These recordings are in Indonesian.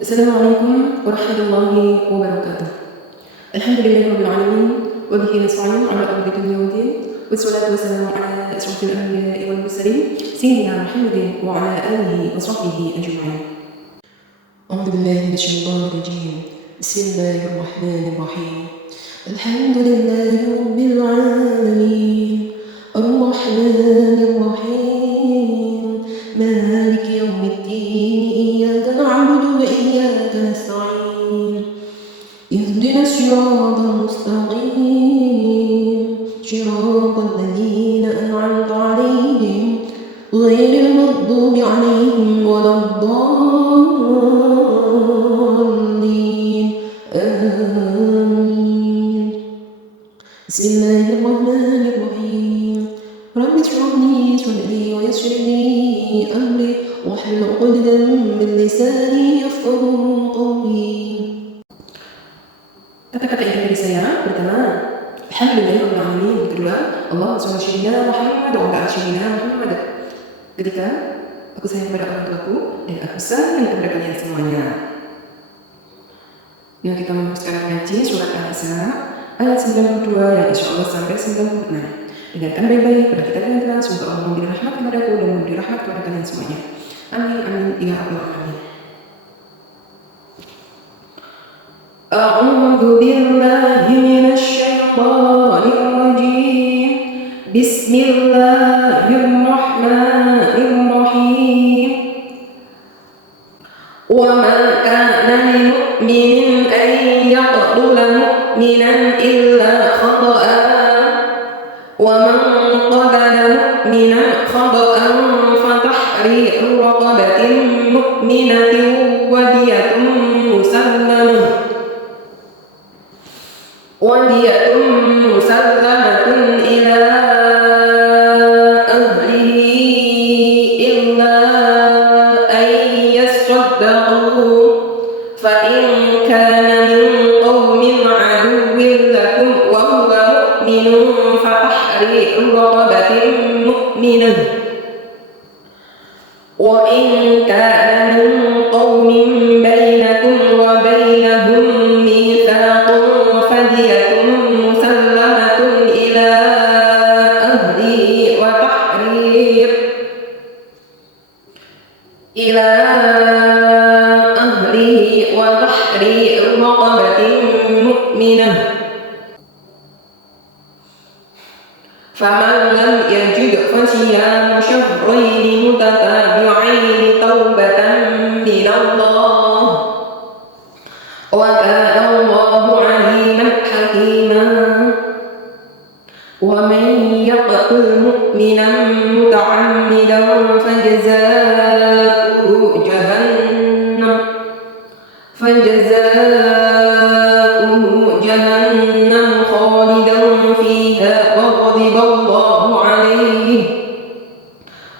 السلام عليكم ورحمة الله وبركاته. الحمد لله رب العالمين وبه نستعين على أمر الدنيا والدين، والصلاة والسلام على أشرف الأنبياء والمرسلين سيدنا محمد وعلى آله وصحبه أجمعين. أعوذ بالله من الشيطان الرجيم. بسم الله الرحمن الرحيم. الحمد لله رب العالمين الرحمن الرحيم مالك يوم الدين إياك نعبد وإياك نستعين اهدنا الصراط المستقيم صراط الذين أنعمت عليهم غير المغضوب عليهم ولا الضالين آمين. بسم الله الرحمن الرحيم. رب اشرح لي صدري ويسر لي أمري واحلل عقدة من لساني يفقهوا قولي. Kata-kata inti dari saya pertama, Alhamdulillahirabbil alamin. Kedua, Allah subhanahu Muhammad wa ala Muhammad. Ketiga, aku sayang kepada orang tuaku dan aku sayang kepada kalian semuanya. Yang kita mau sekarang ngaji surat An-Nisa ayat 92 yang insyaallah sampai 96. Dengarkan baik-baik pada kita dengan jelas, semoga Allah memberi rahmat kepadaku dan memberi rahmat kepada kalian semuanya. Amin amin ya rabbal alamin. أعوذ بالله من الشيطان الرجيم بسم الله الرحمن الرحيم وما كان لمؤمن أن يقتل مؤمنا إلا خطأ ومن قتل مؤمنا خطأ فتحرير رقبة مؤمنة ودية مسلمة إلى أهله إلا أن يصدقوا فإن كان من قوم عدو لكم وهو مؤمن فتحرير رقبة مؤمنة وإن كان من قوم بينكم وبينهم ميثاق فدية مسلمة إلى أهله وتحرير رقبة مؤمنة فمن لم يجد فصيام شهرين متتابعين توبة من الله وكان الله عليما حكيما ومن يقتل مؤمنا متعمدا فجزاؤه جهنم خالدا فيها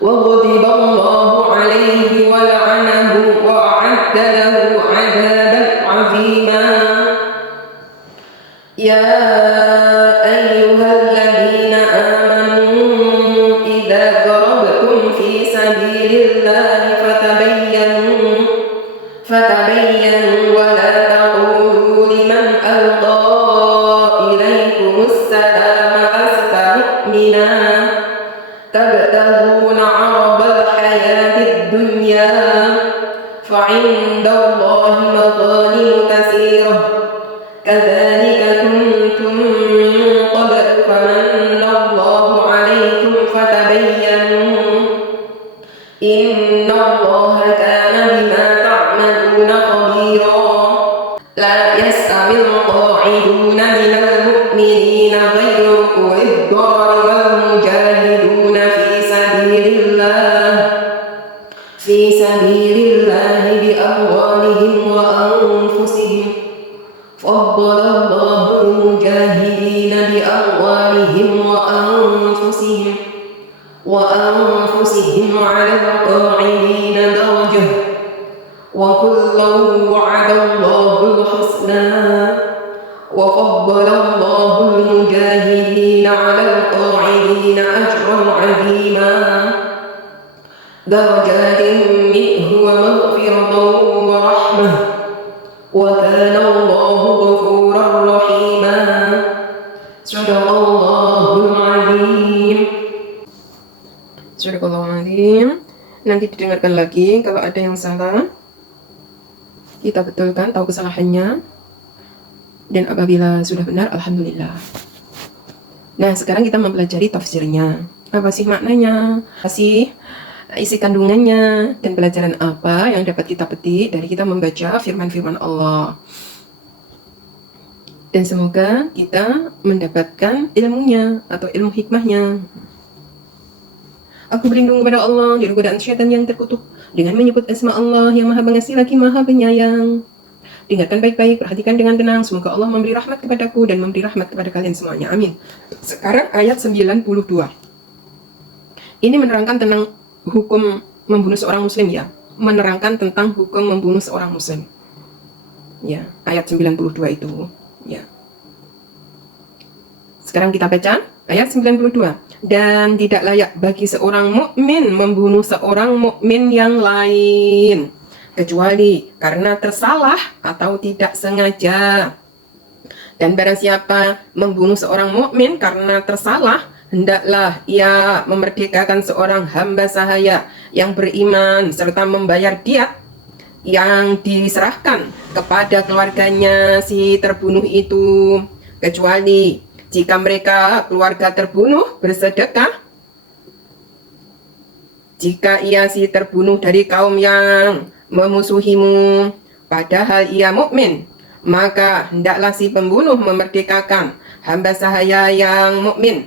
وغضب الله عليه ولعنه وأعد له عذابا عظيما. يا أيها الذين آمنوا إذا ضربتم في سبيل الله فتبينوا ولا تقولوا لمن ألقى إليكم السلام لست مؤمنا تبتغون عرض الحياة الدنيا فعند الله مغانم كثيرة كذلك كنتم من قبل فمن الله عليكم فتبينوا إن الله كان بما تعملون خبيرا. لا يستوي القاعدون من المؤمنين غير أولي الضرر والمجاهدون في سبيل الله بأموالهم وأنفسهم فضل الله المجاهدين بأموالهم وأنفسهم على القاعدين درجة وكلا وعد الله الحسنى وفضل الله المجاهدين على القاعدين أجرا عظيما. درجات منه ومغفرة ورحمة Bismillahirrahmanirrahim. Nanti didengarkan lagi kalau ada yang salah. Kita betulkan, tahu kesalahannya. Dan apabila sudah benar, alhamdulillah. Nah, sekarang kita mempelajari tafsirnya. Apa sih maknanya? Apa sih isi kandungannya? Dan pelajaran apa yang dapat kita petik dari kita membaca firman-firman Allah. Dan semoga kita mendapatkan ilmunya atau ilmu hikmahnya. Aku berlindung kepada Allah dari godaan syaitan yang terkutuk dengan menyebut asma Allah yang maha pengasih lagi maha penyayang. Dengarkan baik-baik, perhatikan dengan tenang. Semoga Allah memberi rahmat kepadaku dan memberi rahmat kepada kalian semuanya. Amin. Sekarang ayat 92. Ini menerangkan tentang hukum membunuh seorang muslim ya. Menerangkan tentang hukum membunuh seorang muslim. Ya, ayat 92 itu. Ya. Sekarang kita baca ayat 92. Dan tidak layak bagi seorang mukmin membunuh seorang mukmin yang lain kecuali karena tersalah atau tidak sengaja. Dan barang siapa membunuh seorang mukmin karena tersalah, hendaklah ia memerdekakan seorang hamba sahaya yang beriman serta membayar diat yang diserahkan kepada keluarganya si terbunuh itu, kecuali jika mereka keluarga terbunuh bersedekah. Jika ia si terbunuh dari kaum yang memusuhimu, padahal ia mukmin, maka hendaklah si pembunuh memerdekakan hamba sahaya yang mukmin.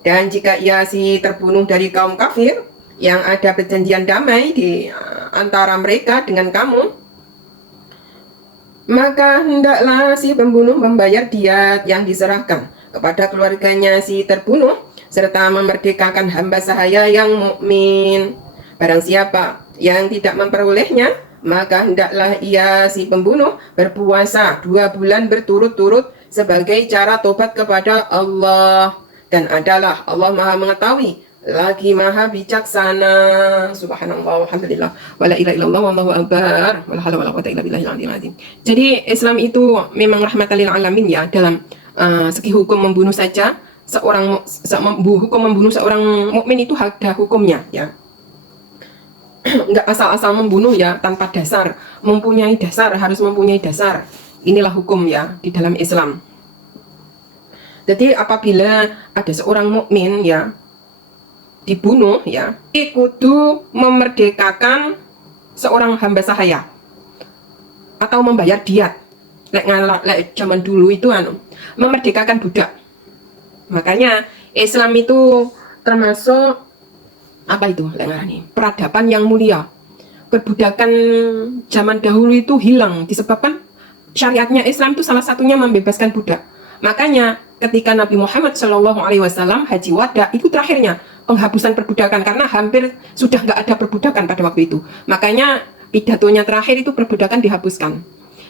Dan jika ia si terbunuh dari kaum kafir yang ada perjanjian damai di antara mereka dengan kamu, maka hendaklah si pembunuh membayar diat yang diserahkan kepada keluarganya si terbunuh serta memerdekakan hamba sahaya yang mukmin. Barang siapa yang tidak memperolehnya, maka hendaklah ia si pembunuh berpuasa 2 bulan berturut-turut sebagai cara tobat kepada Allah. Dan adalah Allah maha mengetahui lagi maha bijaksana. Subhanallah, alhamdulillah, wala ilaha illallah, wallahu akbar, wala haula wala quwwata illa billahil aliyil azim. Jadi Islam itu memang rahmatan lil alamin ya, dalam segi hukum membunuh saja hukum membunuh seorang mukmin itu ada hukumnya ya. Nggak asal-asal membunuh ya, tanpa dasar, harus mempunyai dasar. Inilah hukum ya di dalam Islam. Jadi apabila ada seorang mukmin ya dibunuh ya, kudu memerdekakan seorang hamba sahaya atau membayar diat. Lek zaman dulu itu memerdekakan budak. Makanya Islam itu termasuk apa itu peradaban yang mulia. Perbudakan zaman dahulu itu hilang disebabkan syariatnya Islam itu salah satunya membebaskan budak. Makanya ketika Nabi Muhammad SAW haji wada itu terakhirnya penghapusan perbudakan, karena hampir sudah nggak ada perbudakan pada waktu itu. Makanya pidatonya terakhir itu perbudakan dihapuskan.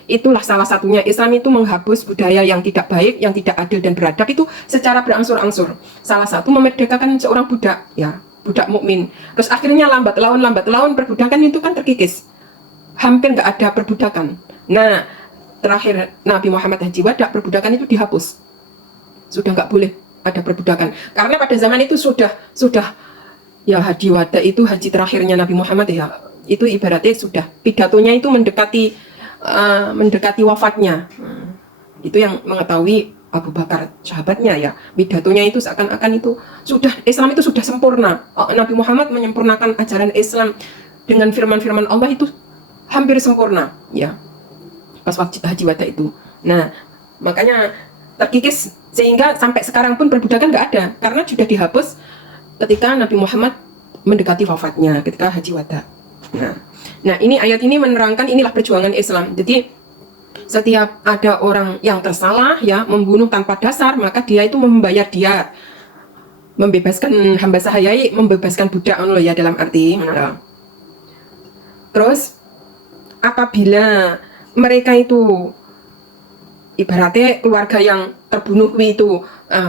Itulah salah satunya Islam itu menghapus budaya yang tidak baik, yang tidak adil dan beradab itu secara berangsur-angsur. Salah satu memerdekakan seorang budak ya, budak mukmin. Terus akhirnya lambat laun perbudakan itu kan terkikis. Hampir nggak ada perbudakan. Nah, terakhir Nabi Muhammad haji wada, perbudakan itu dihapus. Sudah nggak boleh ada perbudakan. Karena pada zaman itu sudah ya, haji wada itu haji terakhirnya Nabi Muhammad ya. Itu ibaratnya sudah pidatonya itu mendekati wafatnya. Itu yang mengetahui Abu Bakar sahabatnya ya. Pidatonya itu seakan-akan itu sudah Islam itu sudah sempurna. Nabi Muhammad menyempurnakan ajaran Islam dengan firman-firman Allah itu hampir sempurna ya. Pas waktu haji wada itu. Nah, makanya terkikis sehingga sampai sekarang pun perbudakan nggak ada karena sudah dihapus ketika Nabi Muhammad mendekati wafatnya ketika haji wada. Nah, ini ayat ini menerangkan inilah perjuangan Islam. Jadi setiap ada orang yang tersalah ya membunuh tanpa dasar, maka dia itu membayar diat, membebaskan hamba sahaya, membebaskan budak loh ya, dalam arti. Terus apabila mereka itu ibaratnya keluarga yang terbunuh itu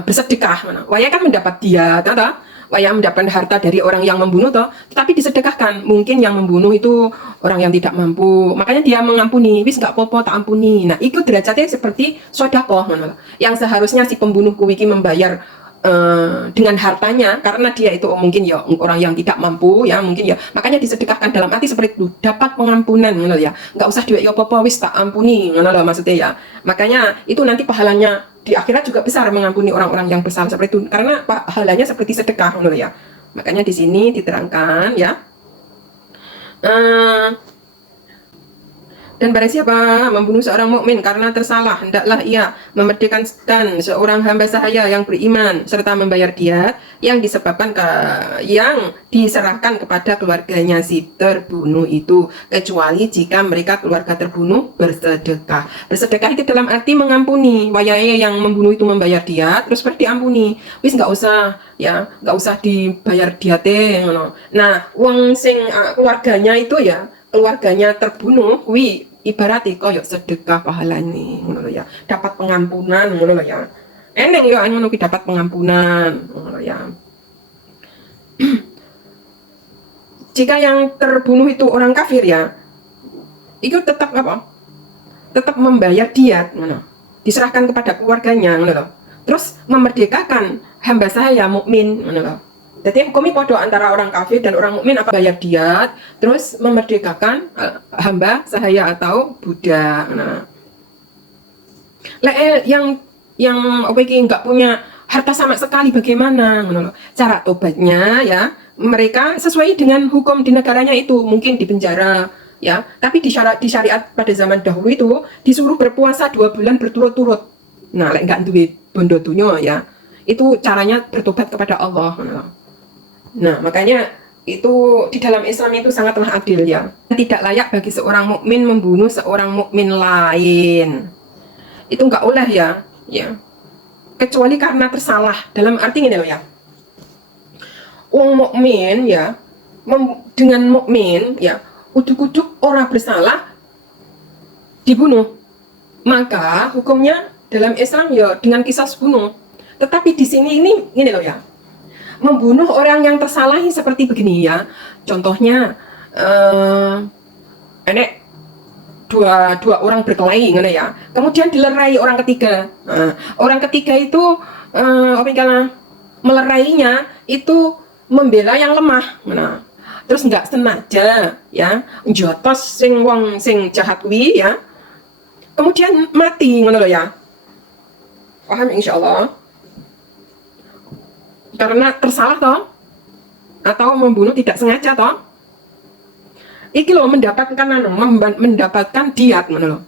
bersedekah, waya kan mendapat diat, waya mendapat harta dari orang yang membunuh toh, tetapi disedekahkan. Mungkin yang membunuh itu orang yang tidak mampu, makanya dia mengampuni, wis nggak apa-apa tak ampuni. Nah, itu derajatnya seperti sedekah, yang seharusnya si pembunuh kuwiki membayar dengan hartanya, karena dia itu mungkin ya orang yang tidak mampu ya, mungkin ya, makanya disedekahkan dalam arti seperti itu, dapat pengampunan ngono ya, nggak usah duit ya apa wis tak ampuni ngono loh maksudnya ya. Makanya itu nanti pahalanya di akhirat juga besar, mengampuni orang-orang yang bersalah seperti itu, karena pahalanya seperti sedekah ngono ya. Makanya di sini diterangkan ya. Dan barang siapa membunuh seorang mukmin karena tersalah, hendaklah ia memerdekakan seorang hamba sahaya yang beriman serta membayar diat yang diserahkan kepada keluarganya si terbunuh itu, kecuali jika mereka keluarga terbunuh bersedekah. Bersedekah itu dalam arti mengampuni, wayahe yang membunuh itu membayar diat terus diampuni, wis nggak usah ya, nggak usah dibayar diate ngono. Nah, wong sing keluarganya itu ya, keluarganya terbunuh kuwi ibarate koyo sedekah pahalane ngono ya, dapat pengampunan ngono ya. Eneng yo ngono ki dapat pengampunan ngono ya. Jika yang terbunuh itu orang kafir ya, itu tetap apa? Tetap membayar diat ngono. Diserahkan kepada keluarganya ngono loh. Terus memerdekakan hamba sahaya mukmin ngono loh. Jadi hukumnya podo antara orang kafir dan orang mukmin, apa bayar diat, terus memerdekakan hamba sahaya atau budak. Nah, yang nggak punya harta sama sekali bagaimana? Cara tobatnya ya, mereka sesuai dengan hukum di negaranya itu, mungkin di penjara ya. Tapi di syariat pada zaman dahulu itu disuruh berpuasa 2 bulan berturut-turut. Nah, nggak duit bondo dunyo ya. Itu caranya bertobat kepada Allah. Nah, makanya itu di dalam Islam itu sangatlah adil ya. Tidak layak bagi seorang mukmin membunuh seorang mukmin lain. Itu nggak boleh ya, ya. Kecuali karena tersalah. Dalam arti ini loh ya. Wong mukmin ya, dengan mukmin ya, uduk-uduk orang bersalah dibunuh. Maka hukumnya dalam Islam ya dengan kisah bunuh. Tetapi di sini ini loh ya. Membunuh orang yang tersalah seperti begini ya. Contohnya dua orang berkelahi ngono ya. Kemudian dilerai orang ketiga. Orang ketiga itu melerainya itu membela yang lemah. Nah, terus nggak sengaja ya njotos sing wong sing jahat kuwi ya. Kemudian mati ngono lho ya. Paham insyaallah? Karena tersalah toh, atau membunuh tidak sengaja toh, iki loh mendapatkan diat ngono loh,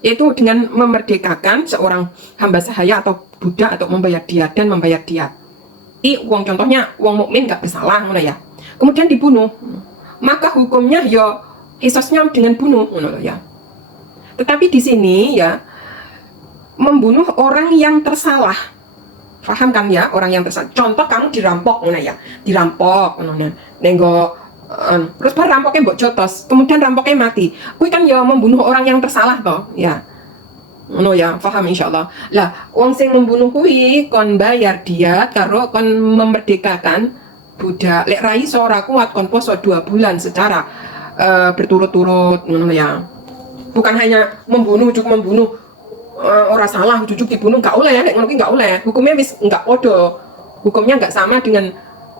yaitu dengan memerdekakan seorang hamba sahaya atau budak atau membayar diat dan membayar diat. Contohnya wong mukmin nggak bersalah ngono ya, kemudian dibunuh, maka hukumnya ya qisasnya dengan bunuh ngono loh ya. Tetapi di sini ya membunuh orang yang tersalah. Paham kan ya, orang yang tersalah. Contoh kamu dirampok ngono ya, dirampok ngono nenggo terus rampoknya mbok jotos, kemudian rampoknya mati. Kuwi kan ya membunuh orang yang tersalah toh, ya. Ngono ya, paham insyaallah. Lah, wong sing membunuh kuwi kon bayar dia karo kon memerdekakan budak. Lek rai ora kuat kon poso 2 bulan secara berturut-turut ngono ya. Bukan hanya membunuh, cukup membunuh orang salah jujuk dibunuh nggak oleh ya, ngono ki nggak oleh, hukumnya wis nggak podo, hukumnya nggak sama dengan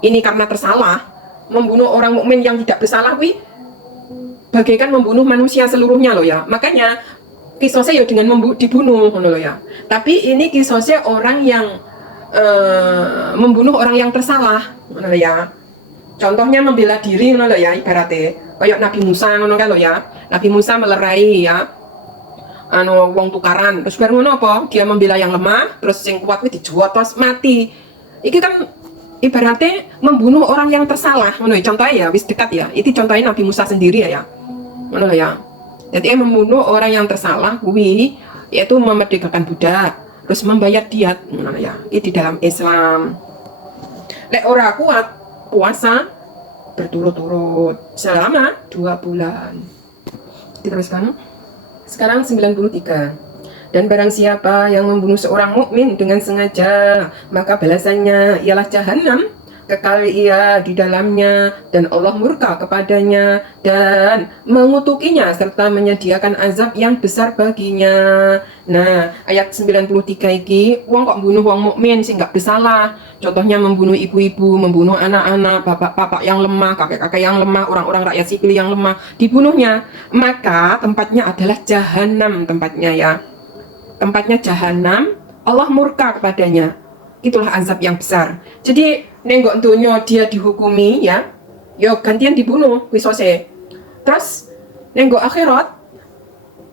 ini karena tersalah. Membunuh orang mukmin yang tidak bersalah kuwi bagaikan membunuh manusia seluruhnya loh ya. Makanya kisosnya ya dengan dibunuh ngono loh ya. Tapi ini kisosnya orang yang membunuh orang yang tersalah ngono loh ya. Contohnya membela diri ngono loh ya, ibaratnya kayak Nabi Musa ngono kan loh ya. Nabi Musa melerai ya wong tukaran, terus baru ngono apa? Dia membela yang lemah, terus yang kuat itu dijual terus mati. Iki kan ibaratnya membunuh orang yang tersalah. Ngono contohnya ya, wis dekat ya. Itu contohnya Nabi Musa sendiri ya. Ngono ya. Jadi membunuh orang yang tersalah kuwi yaitu memerdekakan budak, terus membayar diat ngono ya. Ini di dalam Islam. Lek ora kuat puasa berturut-turut selama 2 bulan. Diteruskan. Sekarang 93. Dan barang siapa yang membunuh seorang mukmin dengan sengaja, maka balasannya ialah jahanam kekal ia di dalamnya, dan Allah murka kepadanya dan mengutukinya serta menyediakan azab yang besar baginya. Nah, ayat 93 iki, wong kok bunuh wong mukmin sing gak bersalah. Contohnya membunuh ibu-ibu, membunuh anak-anak, bapak-bapak yang lemah, kakek-kakek yang lemah, orang-orang rakyat sipil yang lemah, dibunuhnya. Maka tempatnya adalah jahanam tempatnya ya. Tempatnya jahanam, Allah murka kepadanya. Itulah azab yang besar. Jadi nenggok dunia dia dihukumi ya, yo gantian dibunuh wisose. Terus nenggok akhirat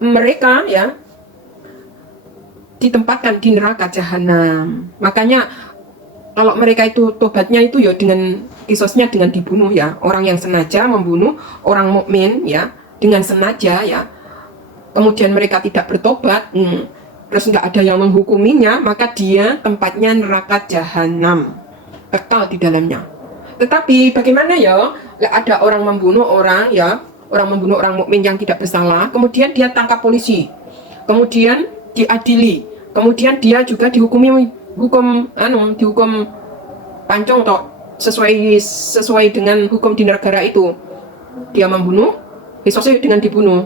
mereka ya ditempatkan di neraka jahanam. Makanya kalau mereka itu tobatnya itu ya dengan kisosnya dengan dibunuh ya. Orang yang sengaja membunuh orang mukmin ya dengan sengaja ya. Kemudian mereka tidak bertobat, terus nggak ada yang menghukuminya, maka dia tempatnya neraka jahanam, kekal di dalamnya. Tetapi bagaimana ya, ada orang membunuh orang ya, orang membunuh orang mukmin yang tidak bersalah, kemudian dia tangkap polisi, kemudian diadili, kemudian dia juga dihukumi dihukum pancung toh, sesuai dengan hukum di negara itu. Dia membunuh, besoknya dengan dibunuh.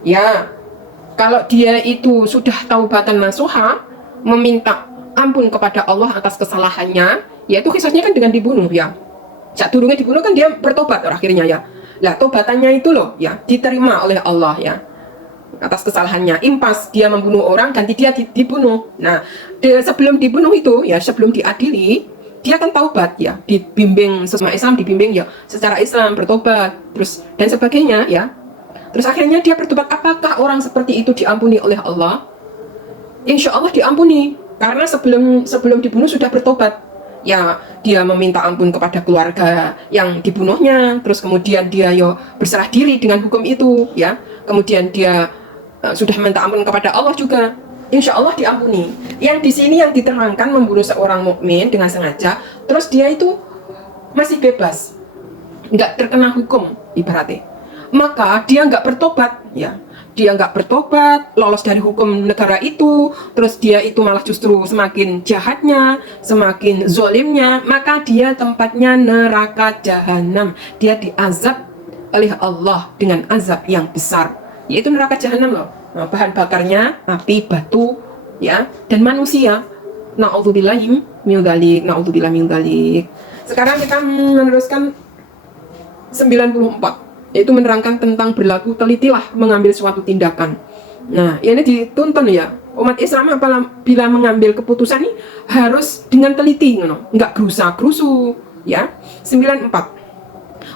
Ya, kalau dia itu sudah taubatan nasuha, meminta ampun kepada Allah atas kesalahannya, yaitu kisahnya kan dengan dibunuh ya. Saat durungnya dibunuh kan dia bertobat akhirnya ya. Lah tobatannya itu loh ya diterima oleh Allah ya atas kesalahannya. Impas dia membunuh orang ganti dia dibunuh. Nah, sebelum dibunuh itu ya, sebelum diadili, dia kan taubat ya, dibimbing sesama Islam, dibimbing ya secara Islam bertobat terus dan sebagainya ya. Terus akhirnya dia bertobat. Apakah orang seperti itu diampuni oleh Allah? Insya Allah diampuni, karena sebelum dibunuh sudah bertobat. Ya, dia meminta ampun kepada keluarga yang dibunuhnya, terus kemudian dia berserah diri dengan hukum itu, ya. Kemudian dia sudah minta ampun kepada Allah juga. Insya Allah diampuni. Yang di sini yang diterangkan membunuh seorang mukmin dengan sengaja, terus dia itu masih bebas, nggak terkena hukum ibaratnya. Maka dia nggak bertobat ya, dia nggak bertobat, lolos dari hukum negara itu, terus dia itu malah justru semakin jahatnya, semakin zolimnya, maka dia tempatnya neraka jahanam. Dia diazab oleh Allah dengan azab yang besar, yaitu neraka jahanam loh. Nah, bahan bakarnya api, batu ya, dan manusia. Na'udzubillahi min dzalik, na'udzubillahi min dzalik. Sekarang kita meneruskan 94, yaitu menerangkan tentang berlaku telitilah mengambil suatu tindakan. Nah, ini dituntun ya, umat Islam apabila mengambil keputusan ini harus dengan teliti, nggak gerusa-gerusu ya. 94.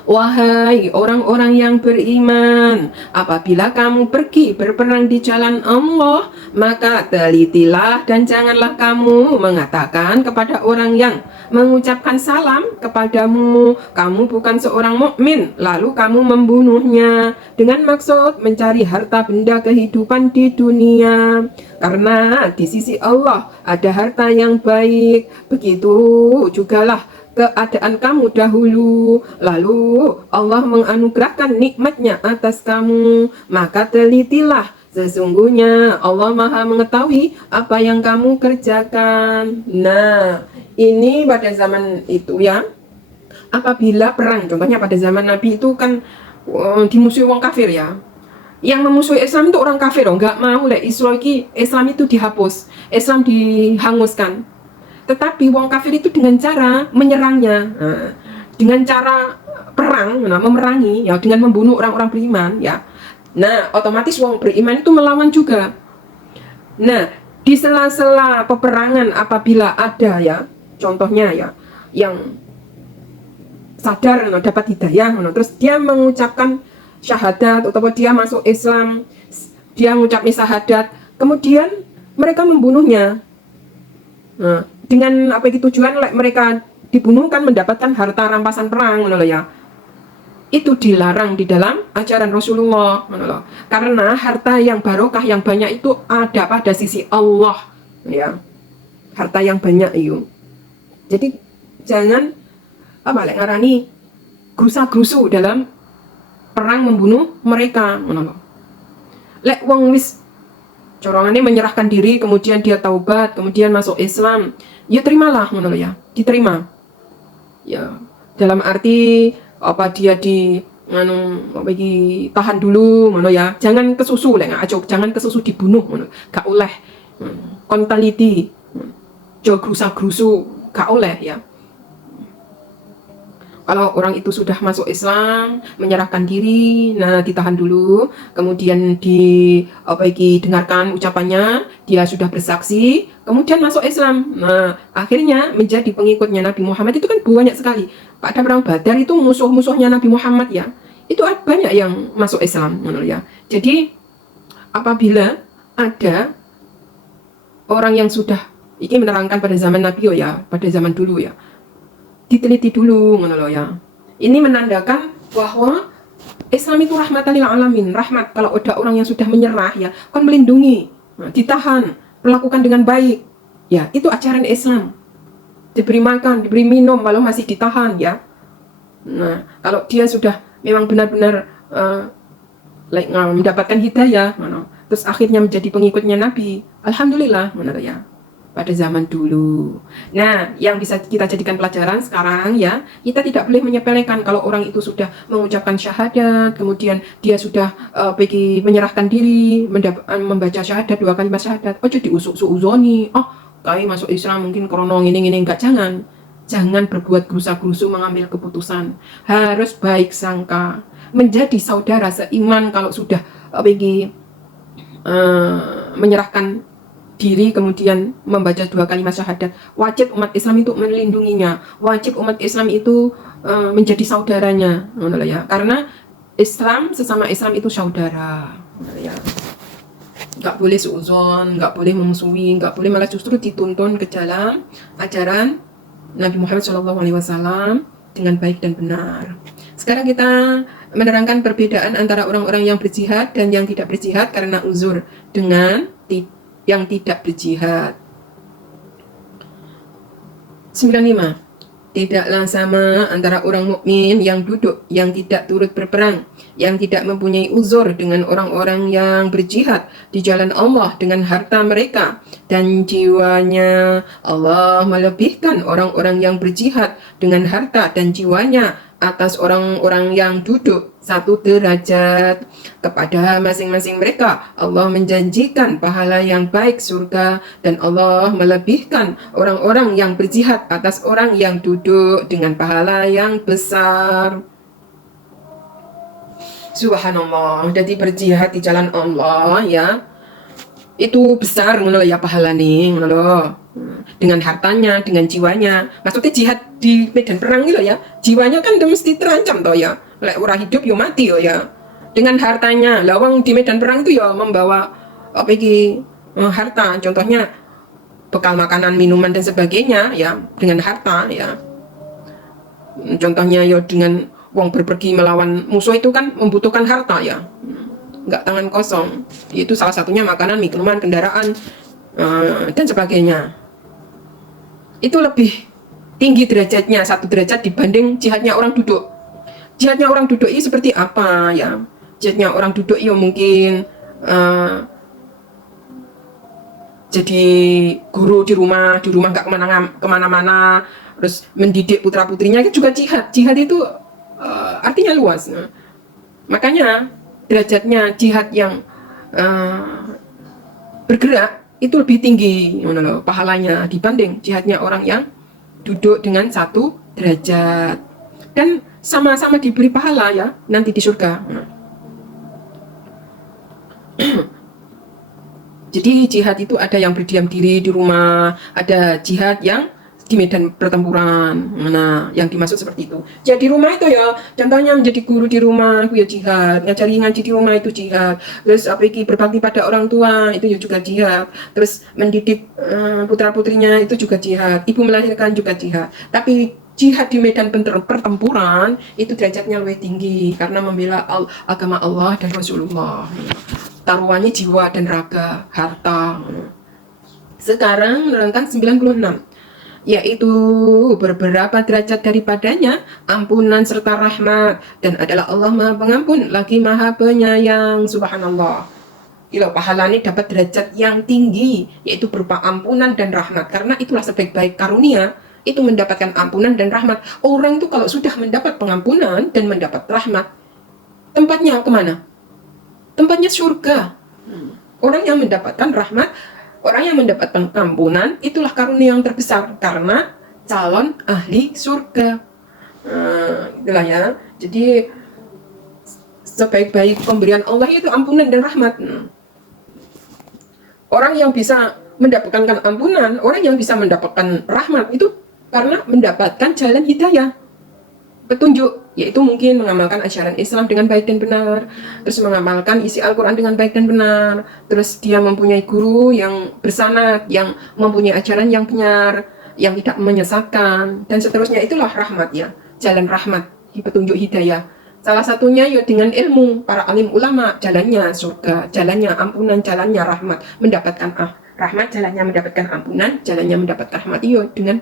Wahai orang-orang yang beriman, apabila kamu pergi berperang di jalan Allah, maka telitilah dan janganlah kamu mengatakan kepada orang yang mengucapkan salam kepadamu, kamu bukan seorang mukmin, lalu kamu membunuhnya dengan maksud mencari harta benda kehidupan di dunia. Karena di sisi Allah ada harta yang baik, begitu jugalah keadaan kamu dahulu, lalu Allah menganugerahkan nikmatnya atas kamu, maka telitilah, sesungguhnya Allah Maha mengetahui apa yang kamu kerjakan. Nah, ini pada zaman itu ya, apabila perang, contohnya pada zaman Nabi itu kan dimusuhi orang kafir ya. Yang memusuhi Islam itu orang kafir, nggak mau Islam itu dihapus, Islam dihanguskan. Tetapi wong kafir itu dengan cara menyerangnya, dengan cara perang, memerangi, ya, dengan membunuh orang-orang beriman, ya. Nah, otomatis wong beriman itu melawan juga. Nah, di sela-sela peperangan apabila ada ya, contohnya ya, yang sadar, dapat hidayah, terus dia mengucapkan syahadat atau dia masuk Islam, dia mengucapkan syahadat, kemudian mereka membunuhnya. Nah, dengan apa itu tujuan mereka dibunuh kan mendapatkan harta rampasan perang, ya. Itu dilarang di dalam ajaran Rasulullah, karena harta yang barokah yang banyak itu ada pada sisi Allah, ya. Harta yang banyak itu. Jadi jangan ngarani gerusa-gerusu dalam perang membunuh mereka, lek wong wis corongannya menyerahkan diri, kemudian dia taubat, kemudian masuk Islam, ya terimalah, ya, diterima. ya dalam arti apa dia di apa iki tahan dulu ngono ya, jangan kesusu lek aja, jangan kesusu dibunuh ngono, gak oleh. Kon teliti, jo grusa-grusu gak oleh ya. Kalau orang itu sudah masuk Islam, menyerahkan diri, nah ditahan dulu, kemudian dengarkan ucapannya, dia sudah bersaksi, kemudian masuk Islam. Nah, akhirnya menjadi pengikutnya Nabi Muhammad itu kan banyak sekali. Pada perang Badar itu musuh-musuhnya Nabi Muhammad ya. Itu banyak yang masuk Islam, ya. Jadi apabila ada orang yang sudah ini menerangkan pada zaman Nabi ya, pada zaman dulu ya, diteliti dulu ngono loh ya. Ini menandakan bahwa Islam itu rahmatan lil alamin, rahmat. Kalau ada orang yang sudah menyerah ya, kan melindungi, ditahan, perlakukan dengan baik. Ya, itu ajaran Islam. Diberi makan, diberi minum, walau masih ditahan ya. Nah, kalau dia sudah memang benar-benar mendapatkan hidayah, terus akhirnya menjadi pengikutnya Nabi, alhamdulillah, ya. Pada zaman dulu. Nah, yang bisa kita jadikan pelajaran sekarang ya, kita tidak boleh menyepelekan kalau orang itu sudah mengucapkan syahadat, kemudian dia sudah menyerahkan diri, membaca syahadat 2 kalimat syahadat, ojo diusuk-usuk-uzoni, kayak masuk Islam mungkin krono ini enggak, jangan berbuat gerusa-gerusu mengambil keputusan, harus baik sangka, menjadi saudara seiman. Kalau sudah menyerahkan diri kemudian membaca 2 kalimat syahadat, wajib umat Islam itu melindunginya, wajib umat Islam itu menjadi saudaranya, ya. Karena Islam, sesama Islam itu saudara, ya. Nggak boleh suuzon, nggak boleh memusuhi, nggak boleh, malah justru dituntun ke dalam ajaran Nabi Muhammad SAW dengan baik dan benar. Sekarang kita menerangkan perbedaan antara orang-orang yang berjihad dan yang tidak berjihad karena uzur dengan yang tidak berjihad. 95. Tidaklah sama antara orang mukmin yang duduk, yang tidak turut berperang, yang tidak mempunyai uzur dengan orang-orang yang berjihad di jalan Allah dengan harta mereka dan jiwanya. Allah melebihkan orang-orang yang berjihad dengan harta dan jiwanya atas orang-orang yang duduk 1 derajat. Kepada masing-masing mereka Allah menjanjikan pahala yang baik, surga, dan Allah melebihkan orang-orang yang berjihad atas orang yang duduk dengan pahala yang besar. Subhanallah. Jadi berjihad di jalan Allah ya, itu besar ya pahala nih, dengan hartanya, dengan jiwanya. Maksudnya jihad di medan perang gitu ya, jiwanya kan mesti terancam toh ya, lek ora hidup yo mati ya. Dengan hartanya, lawang di medan perang itu ya membawa harta, contohnya bekal makanan, minuman dan sebagainya ya, dengan harta ya. Contohnya ya dengan wong berpergi melawan musuh itu kan membutuhkan harta ya, nggak tangan kosong. Itu salah satunya makanan, minuman, kendaraan, dan sebagainya. Itu lebih tinggi derajatnya 1 derajat dibanding jihadnya orang duduk. Jihadnya orang duduk ini seperti apa ya? Jihadnya orang duduk ya mungkin jadi guru di rumah nggak kemana-mana, terus mendidik putra-putrinya itu juga jihad. Jihad itu artinya luas. Makanya derajatnya jihad yang bergerak itu lebih tinggi pahalanya dibanding jihadnya orang yang duduk dengan 1 derajat, dan sama-sama diberi pahala ya nanti di surga. Jadi jihad itu ada yang berdiam diri di rumah, ada jihad yang di medan pertempuran. Nah, yang dimaksud seperti itu. Jadi rumah itu ya, contohnya menjadi guru di rumah itu ya jihad, ngajari ngaji di rumah itu jihad. Terus berbakti pada orang tua itu ya juga jihad. Terus mendidik putra-putrinya itu juga jihad. Ibu melahirkan juga jihad. Tapi jihad di medan pertempuran itu derajatnya lebih tinggi karena membela agama Allah dan Rasulullah. Taruhannya jiwa dan raga, harta. Sekarang menerangkan 96, yaitu beberapa derajat daripadanya ampunan serta rahmat, dan adalah Allah Maha Pengampun lagi Maha Penyayang. Subhanallah. Gila, pahala ini dapat derajat yang tinggi, yaitu berupa ampunan dan rahmat, karena itulah sebaik-baik karunia itu mendapatkan ampunan dan rahmat. Orang itu kalau sudah mendapat pengampunan dan mendapat rahmat, tempatnya kemana? Tempatnya surga. Orang yang mendapatkan rahmat, orang yang mendapatkan ampunan, itulah karunia yang terbesar karena calon ahli surga. Itulah ya. Jadi sebaik-baik pemberian Allah itu ampunan dan rahmat. Orang yang bisa mendapatkan ampunan, orang yang bisa mendapatkan rahmat itu karena mendapatkan jalan hidayah, petunjuk, yaitu mungkin mengamalkan ajaran Islam dengan baik dan benar, terus mengamalkan isi Al-Quran dengan baik dan benar, terus dia mempunyai guru yang bersanad, yang mempunyai ajaran yang benar, yang tidak menyesatkan, dan seterusnya. Itulah rahmat ya, jalan rahmat, petunjuk hidayah. Salah satunya ya dengan ilmu, para alim ulama, jalannya surga, jalannya ampunan, jalannya rahmat, mendapatkan rahmat, jalannya mendapatkan ampunan, jalannya mendapatkan rahmat, iya dengan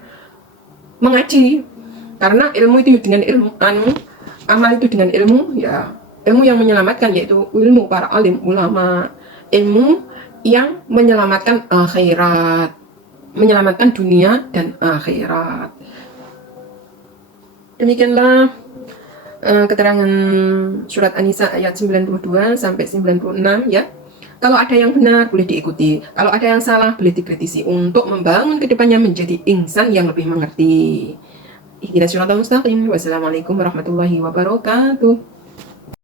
mengaji. Karena ilmu itu dengan ilmu, amal itu dengan ilmu, ya ilmu yang menyelamatkan, yaitu ilmu para alim ulama, ilmu yang menyelamatkan akhirat, menyelamatkan dunia dan akhirat. Demikianlah keterangan surat An-Nisa ayat 92 sampai 96 ya. Kalau ada yang benar boleh diikuti, kalau ada yang salah boleh dikritisi untuk membangun kedepannya menjadi insan yang lebih mengerti. Ihdinas siratal mustaqim. Wassalamualaikum warahmatullahi wabarakatuh.